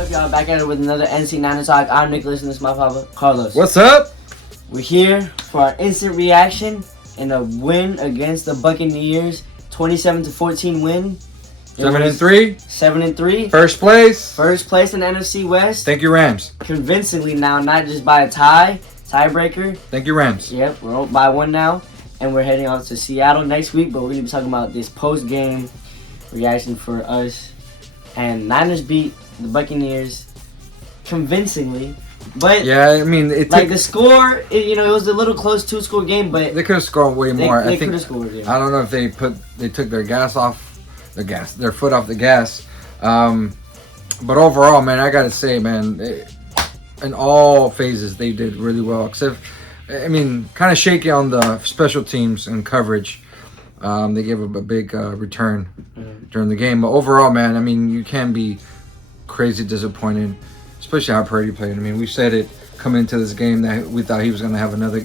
up, y'all? Back at it with another NC Niner Talk. I'm Nicholas, and this is my papa, Carlos. What's up? We're here for our instant reaction in a win against the Buccaneers, 27-14 win. 7-3. 7-3. First place. First place in the NFC West. Thank you, Rams. Convincingly now, not just by a tiebreaker. Thank you, Rams. Yep, we're up by one now, and we're heading out to Seattle next week. But we're gonna be talking about this post-game reaction for us. And Niners beat the Buccaneers convincingly, but yeah, I mean, the score, it was a little close 2-score game, but they could have scored way more. They could have scored. Yeah. I don't know if they took their foot off the gas. But overall, man, I gotta say, man, in all phases they did really well. Except, I mean, kind of shaky on the special teams and coverage. They gave a big return during the game. But overall, man, I mean, you can be crazy disappointed, especially how Purdy played. I mean, we said it coming into this game that we thought he was going to have another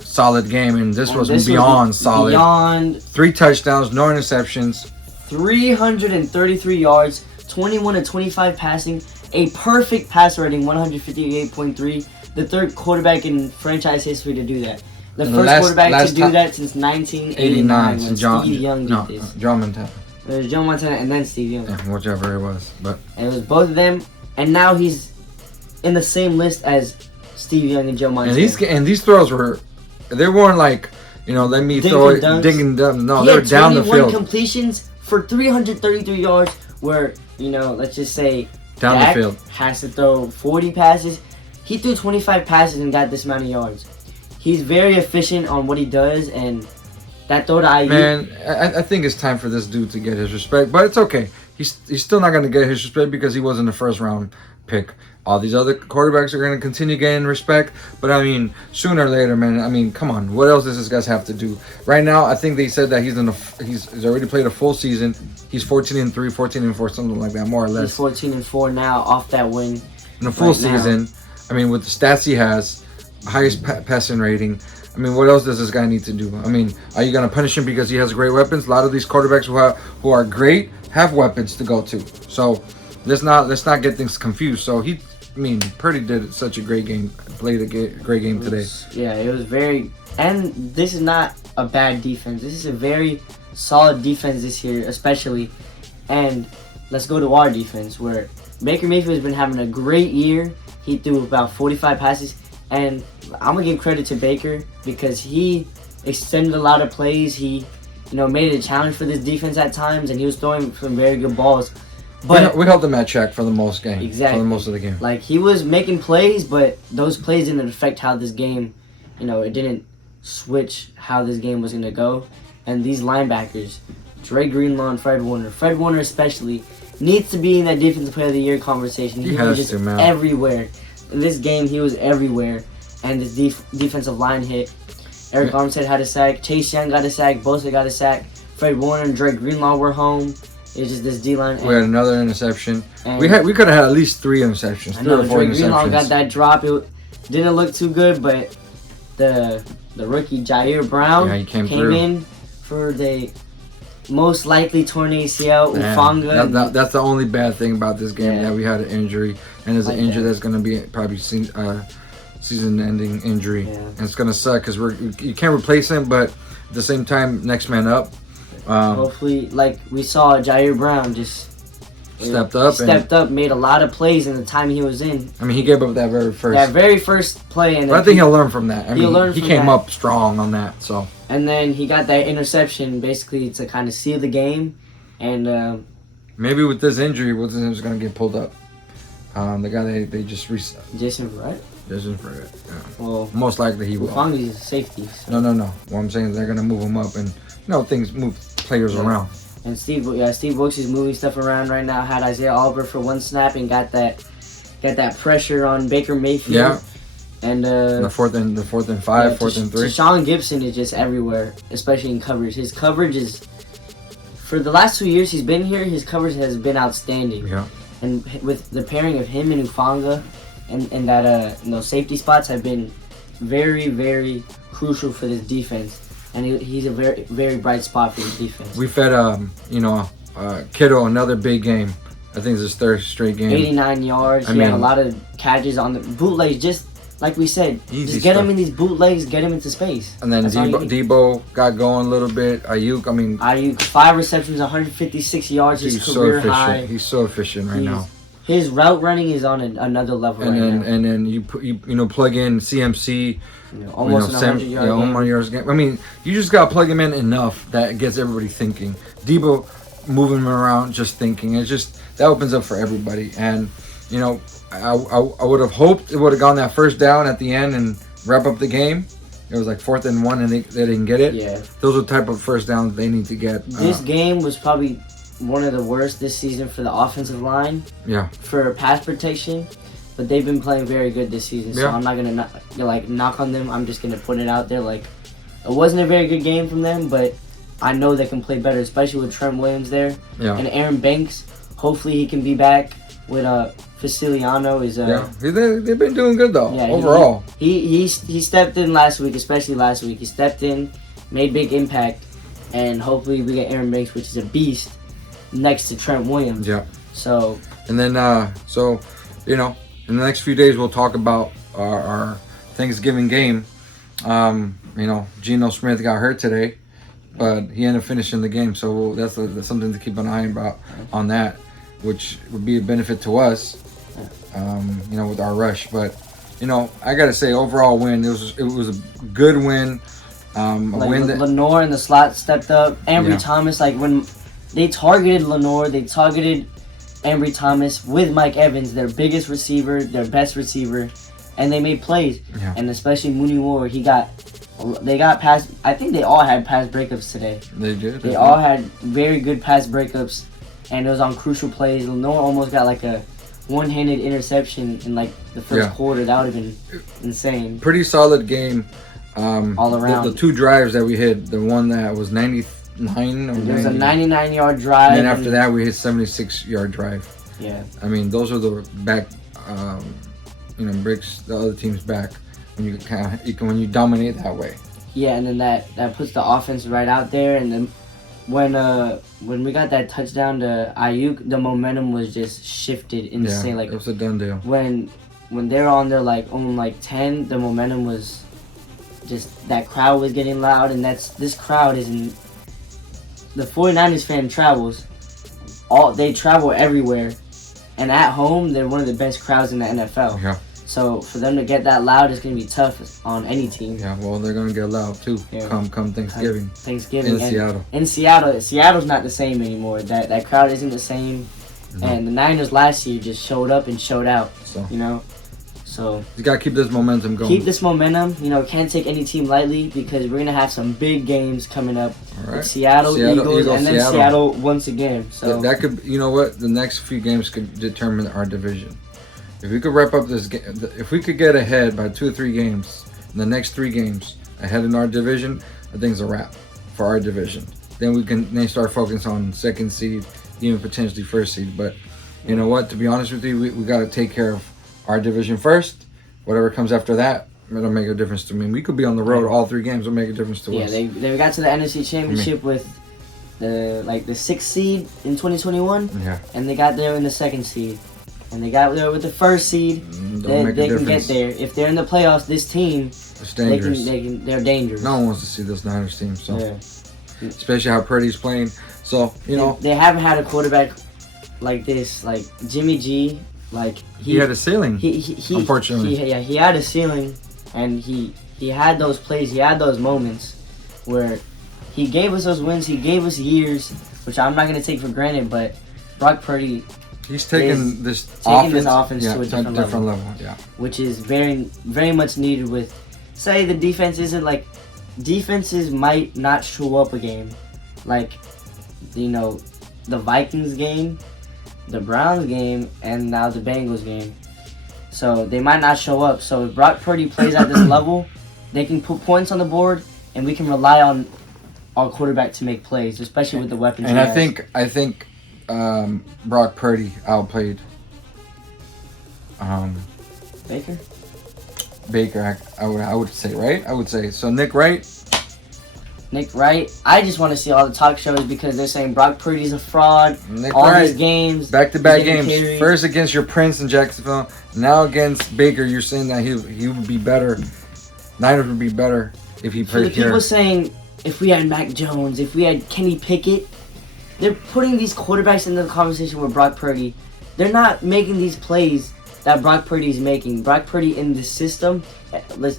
solid game, and this was beyond solid. Beyond 3 touchdowns, no interceptions. 333 yards, 21 to 25 passing, a perfect passer rating, 158.3. The third quarterback in franchise history to do that. The first quarterback to do that since 1989 when Steve Young did this. John Montana. It was Joe Montana and then Steve Young. Yeah, whichever it was. But it was both of them, and now he's in the same list as Steve Young and Joe Montana. And these throws they weren't like, let me throw it, ding and dunk. No, they were down the field. 21 completions for 333 yards, where, let's just say down Dak the field has to throw 40 passes. He threw 25 passes and got this amount of yards. He's very efficient on what he does, and that throw to IU. Man, I think it's time for this dude to get his respect, but it's okay. He's still not going to get his respect because he wasn't a first-round pick. All these other quarterbacks are going to continue getting respect, but I mean, sooner or later, man. I mean, come on, what else does this guy have to do? Right now, I think they said that he's already played a full season. He's 14-3, 14-4, something like that, more or less. He's 14-4 now off that win. In a full season, I mean, with the stats he has, highest passing rating. I mean, what else does this guy need to do? I mean, are you going to punish him because he has great weapons? A lot of these quarterbacks who are great have weapons to go to. So let's not get things confused. So Purdy did such a great game, played a great game today. Yeah, it was very, and this is not a bad defense. This is a very solid defense this year, especially. And let's go to our defense, where Baker Mayfield has been having a great year. He threw about 45 passes. And I'm going to give credit to Baker because he extended a lot of plays. He, made it a challenge for this defense at times, and he was throwing some very good balls. But we held them at check for the most game. Exactly. For the most of the game. Like, he was making plays, but those plays didn't affect how this game, it didn't switch how this game was going to go. And these linebackers, Dre Greenlaw and Fred Warner especially, needs to be in that Defensive Player of the Year conversation. He has just to, man. Everywhere. In this game, he was everywhere, and this defensive line hit. Eric Armstead had a sack. Chase Young got a sack. Bosa got a sack. Fred Warner and Drake Greenlaw were home. It was just this D-line. We had another interception. We could have had at least 3 interceptions. I know, Drake Greenlaw got that drop. It didn't look too good, but the rookie Jair Brown came in for the most likely torn ACL. Ufanga. That's the only bad thing about this game, that we had an injury. And there's an injury that's going to be probably season-ending injury. Yeah. And it's going to suck because you can't replace him, but at the same time, next man up. Hopefully, like we saw, Jair Brown just stepped up, made a lot of plays in the time he was in. I mean, he gave up that very first play. But I think he'll learn from that. I mean, he came up strong on that. So. And then he got that interception basically to kind of seal the game. And maybe with this injury, Wilson's going to get pulled up. The guy they just reset. Jason Verrett? Jason Verrett, yeah. Well, most likely he will. Ufangi's a safety. So. No. What I'm saying is they're going to move him up, and things move players around. And Steve Wilkes is moving stuff around right now. Had Isaiah Albert for one snap and got that pressure on Baker Mayfield. Yeah. And the fourth and 5, 4th and 3. Sean Gibson is just everywhere, especially in coverage. His coverage is, for the last 2 years he's been here, his coverage has been outstanding. Yeah. And with the pairing of him and Ufanga, and that those safety spots have been very, very crucial for this defense. And he's a very, very bright spot for the defense. We fed Kittle another big game. I think it's his third straight game. 89 yards. He had a lot of catches on the bootlegs. Just like we said, just get him in these bootlegs, get him into space. And then Debo got going a little bit. Ayuk, 5 receptions, 156 yards, his career high. He's so efficient right now. His route running is on another level right now. And then you plug in CMC, almost 100 yards game. I mean, you just gotta plug him in enough that gets everybody thinking. Debo moving him around, just thinking. It's just that opens up for everybody. And I would have hoped it would have gone that first down at the end and wrap up the game. It was like 4th and 1, and they didn't get it. Yeah, those are the type of first downs they need to get. This game was probably one of the worst this season for the offensive line. Yeah. For pass protection, but they've been playing very good this season. So I'm not gonna knock on them. I'm just gonna put it out there. Like, it wasn't a very good game from them, but I know they can play better, especially with Trent Williams there. Yeah. And Aaron Banks. Hopefully he can be back with Faciliano. They've been doing good though. Yeah, overall. He stepped in last week, especially last week. He stepped in, made big impact, and hopefully we get Aaron Banks, which is a beast, next to Trent Williams. Yeah. So. And then in the next few days we'll talk about our Thanksgiving game. Geno Smith got hurt today, but he ended up finishing the game, so that's something to keep an eye about on that, which would be a benefit to us, with our rush. But I gotta say, overall win. It was a good win. Win that Lenore in the slot stepped up. Ambry Thomas, when they targeted Lenore, they targeted Ambry Thomas with Mike Evans, their biggest receiver, their best receiver, and they made plays. Yeah. And especially Mooney Ward, they got pass. I think they all had pass breakups today. They did. They all had very good pass breakups, and it was on crucial plays. Lenore almost got like a one-handed interception in like the first quarter. That would have been insane. Pretty solid game. All around. The 2 drives that we hit, the one that was 99 or 90. There was a 99-yard drive. And then after that, we hit 76-yard drive. Yeah. I mean, those are the back, breaks the other team's back when you dominate that way. Yeah, and then that puts the offense right out there. And then when we got that touchdown to Ayuk, the momentum was just shifted insane. Yeah, it was a done deal. When they were on their on 10, the momentum was just, that crowd was getting loud, and this crowd is in the 49ers fan travels. They travel everywhere, and at home they're one of the best crowds in the NFL. Yeah. So for them to get that loud is going to be tough on any team. Yeah, well, they're going to get loud too. Yeah. Come Thanksgiving. Thanksgiving in Seattle. In Seattle's not the same anymore. That crowd isn't the same. Mm-hmm. And the Niners last year just showed up and showed out. So you got to keep this momentum going. Keep this momentum. Can't take any team lightly, because we're going to have some big games coming up. All right. Seattle Eagles, and then Seattle once again. So that could, the next few games could determine our division. If we could wrap up this game, if we could get ahead by 2 or 3 games, in the next 3 games ahead in our division, I think it's a wrap for our division. Then we can start focusing on 2nd seed, even potentially 1st seed. But you know what? To be honest with you, we got to take care of our division first. Whatever comes after that, it'll make a difference to me. We could be on the road all 3 games. It'll make a difference to us. Yeah, they got to the NFC Championship with the 6th seed in 2021. Yeah. And they got there in the 2nd seed. And they got there with the 1st seed. They can get there. If they're in the playoffs, this team, it's dangerous. They're dangerous. No one wants to see this Niners team. So, especially how Purdy's playing. So they haven't had a quarterback like this. Like Jimmy G, he had a ceiling. He unfortunately. He had a ceiling, and he had those plays. He had those moments where he gave us those wins. He gave us years, which I'm not gonna take for granted. But Brock Purdy. He's taking this offense to a different level. Yeah. Which is very, very much needed with, say, the defense isn't defenses might not show up a game. The Vikings game, the Browns game, and now the Bengals game. So they might not show up. So if Brock Purdy plays at this level, they can put points on the board, and we can rely on our quarterback to make plays, especially with the weapons. And I think Brock Purdy outplayed Baker. I would say, right? I would say so. Nick Wright, Nick Wright. I just want to see all the talk shows because they're saying Brock Purdy's a fraud. Nick all Wright, these games, back-to-back he's getting games. carried. First against your Prince in Jacksonville. Now against Baker. You're saying that he would be better. Niners would be better if he For played the here. people saying if we had Mac Jones, if we had Kenny Pickett, they're putting these quarterbacks into the conversation with Brock Purdy. They're not making these plays that Brock Purdy is making. Brock Purdy in the system,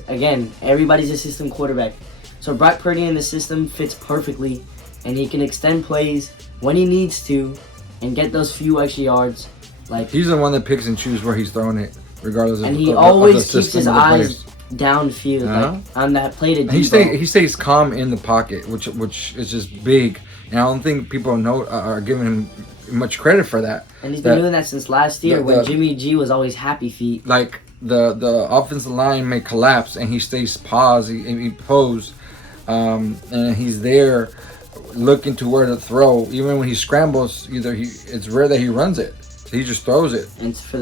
again, everybody's a system quarterback. So Brock Purdy in the system fits perfectly, and he can extend plays when he needs to and get those few extra yards. Like, He's the one that picks and chooses where he's throwing it, regardless of and he of always the keeps system his of the eyes players. downfield, Yeah. like on that play to And he Debo. stays calm in the pocket, which is just big. And I don't think people are giving him much credit for that. And he's been doing that since last year when the- Jimmy G was always happy feet. Like the offensive line may collapse and he stays paused, he posed, and he's there looking to where to throw. Even when he scrambles, it's rare that he runs it. He just throws it. And for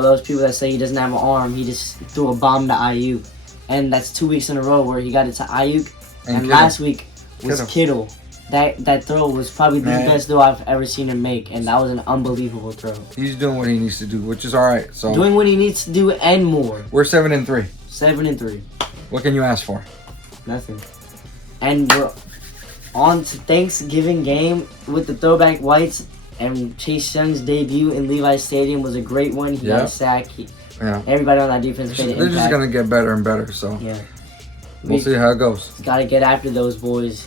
those people that say he doesn't have an arm, he just threw a bomb to Ayuk. And that's 2 weeks in a row where he got it to Ayuk. And Kittle. last week was Kittle. That throw was probably the best throw I've ever seen him make, and that was an unbelievable throw. He's doing what he needs to do, which is all right. So Doing what he needs to do and more. we're 7-3. 7-3. What can you ask for? Nothing. And we're on to Thanksgiving game with the throwback whites, and Chase Young's debut in Levi's Stadium was a great one. He got a sack. Yeah. Everybody on that defense made an They're impact. just gonna get better and better. So Yeah. we'll see how it goes. Got to get after those boys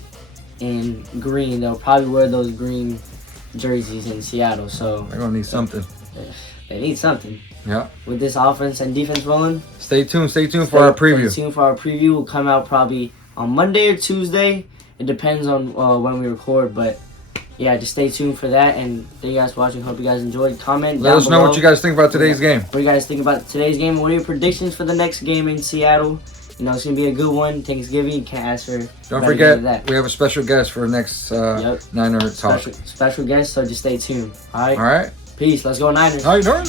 in green. They'll probably wear those green jerseys in Seattle. So They're gonna need something. they need something. Yeah. With this offense and defense rolling. Stay tuned for our preview. Stay tuned for our preview. Will come out probably on Monday or Tuesday. It depends on when we record, but yeah, just stay tuned for that. And thank you guys for watching. Hope you guys enjoyed. Comment Let down us know below what you guys think about today's game. What do you guys think about today's game? What are your predictions for the next game in Seattle? You know, it's going to be a good one. Thanksgiving. You can't ask for Don't better than forget, that. we have a special guest for next Niner talk. Special guest, so just stay tuned. All right? All right. Peace. Let's go Niners. How you doing?